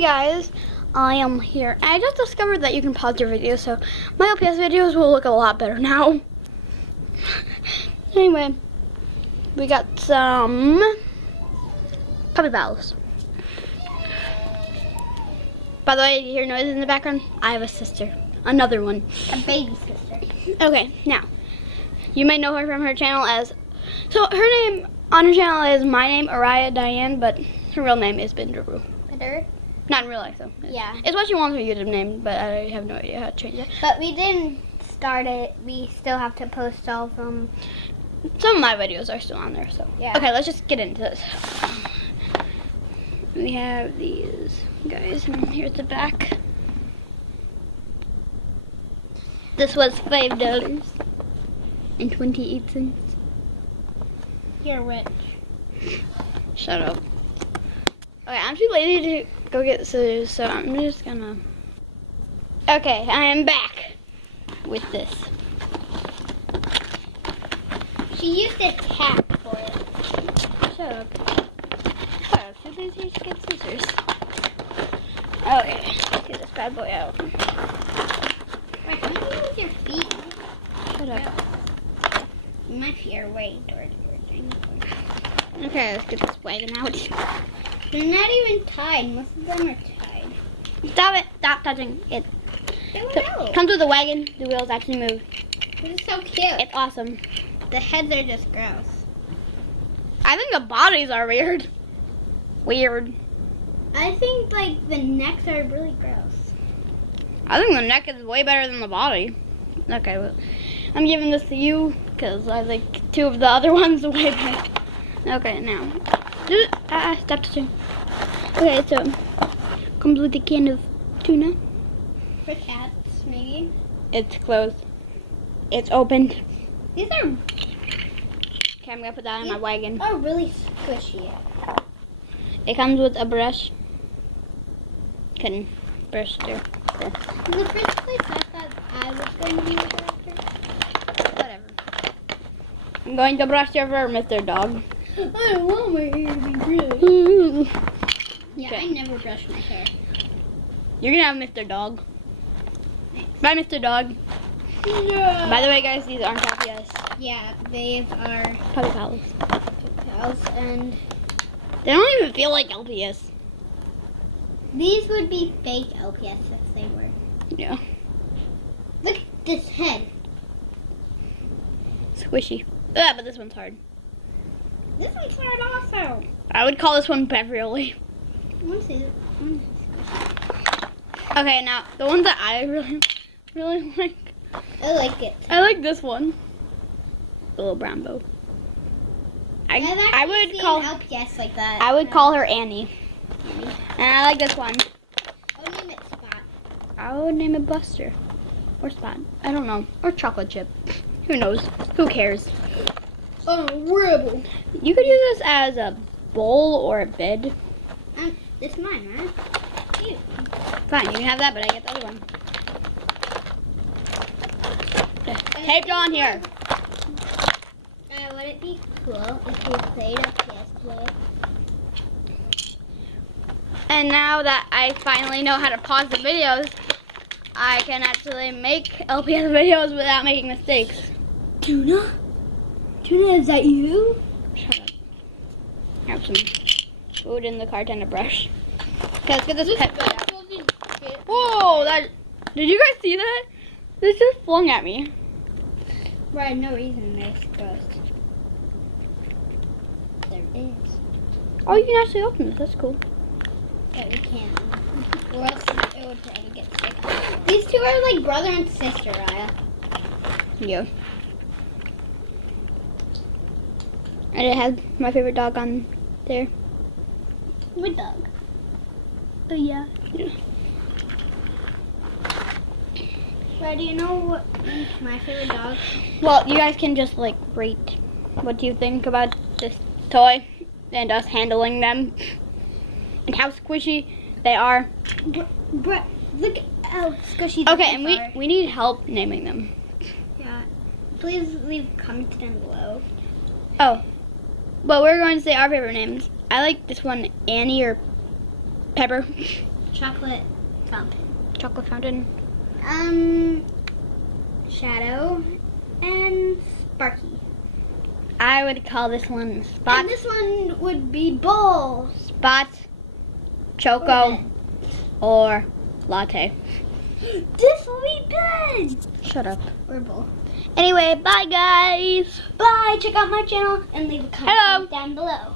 Hey guys, I am here. I just discovered that you can pause your video, so my LPS videos will look a lot better now. Anyway, we got some puppy bells. By the way, you hear noises in the background? I have a sister. Another one. A baby sister. Okay, now, you may know her from her channel as, so her name on her channel is my name, Araya Diane, but her real name is Bindaru. Better? Not in real life, though. Yeah. It's what she wants her YouTube name, but I have no idea how to change it. But we didn't start it. We still have to post all of them. Some of my videos are still on there, so. Yeah. Okay, let's just get into this. We have these guys, and here's the back. This was $5.28. You're rich. Shut up. Okay, I'm too lazy to go get scissors, so I'm just gonna... Okay, I am back with this. She used a tap for it. Shut up. Shut up, too lazy to get scissors. Okay, let's get this bad boy out. Wait, can you use your feet? Shut up. My feet are way dirty. Okay, let's get this wagon out. They're not even tied. Most of them are tied. Stop it. Stop touching it. They went So, out. comes with the wagon. The wheels actually move. This is so cute. It's awesome. The heads are just gross. I think the bodies are weird. Weird. I think like the necks are really gross. I think the neck is way better than the body. Okay, well, I'm giving this to you because I like two of the other ones way better. Okay, now. Stop touching. Okay, so comes with a can of tuna. For cats, maybe. It's closed. It's opened. These are Okay, I'm gonna put that in my wagon. really squishy. It comes with a brush. Can brush there. In the first place, I thought I was going to be the doctor. Whatever. I'm going to brush your fur, Mr. Dog. I don't want my hair to be gray. Yeah, Okay. I never brush my hair. You're gonna have Mr. Dog. Bye, Mr. Dog. Yeah. By the way, guys, these aren't LPS. Yeah, they are Puppy pals. pals, and They don't even feel like LPS. these would be fake LPS if they were. Yeah. Look at this head. Squishy. Ah, but this one's hard. This one's hard also. I would call this one Beverly. I want to see this. Okay, now the ones that I really like. I like it. I like this one. The little brown bow. I would call LPS like that. I would call her Annie. And I like this one. I'll name it Spot. I would name it Buster. Or Spot. I don't know. Or Chocolate Chip. Who knows? Who cares? Oh, rebel. You could use this as a bowl or a bed. It's mine, right? Cute. Fine, you can have that, but I get the other one. Taped on here. Would it be cool if we played a PS with? And now that I finally know how to pause the videos, I can actually make LPS videos without making mistakes. Tuna? Tuna, is that you? Shut up. I have some food in the cart and a brush. Okay, let's get this pet food out. Whoa, did you guys see that? This just flung at me. Right, no reason it's gross. There is. Oh, you can actually open this. That's cool. But we can't. Or else it would probably get sick. These two are like brother and sister, Raya. Yeah. And it has my favorite dog on there. What dog? Oh, yeah. Right, do you know what my favorite dog? Well, you guys can just like rate what do you think about this toy and us handling them and how squishy they are. Bruh, look how squishy the Okay, heads and are. we need help naming them. Yeah. Please leave comments down below. Oh, but we're going to say our favorite names. I like this one, Annie or Pepper. chocolate fountain. Chocolate fountain. Shadow and Sparky. I would call this one Spot. And this one would be Bull. Spot, Choco, or Latte. This will be Ben. Shut up. Or Bull. Anyway, bye guys. Bye. Check out my channel and leave a comment Hello. down below.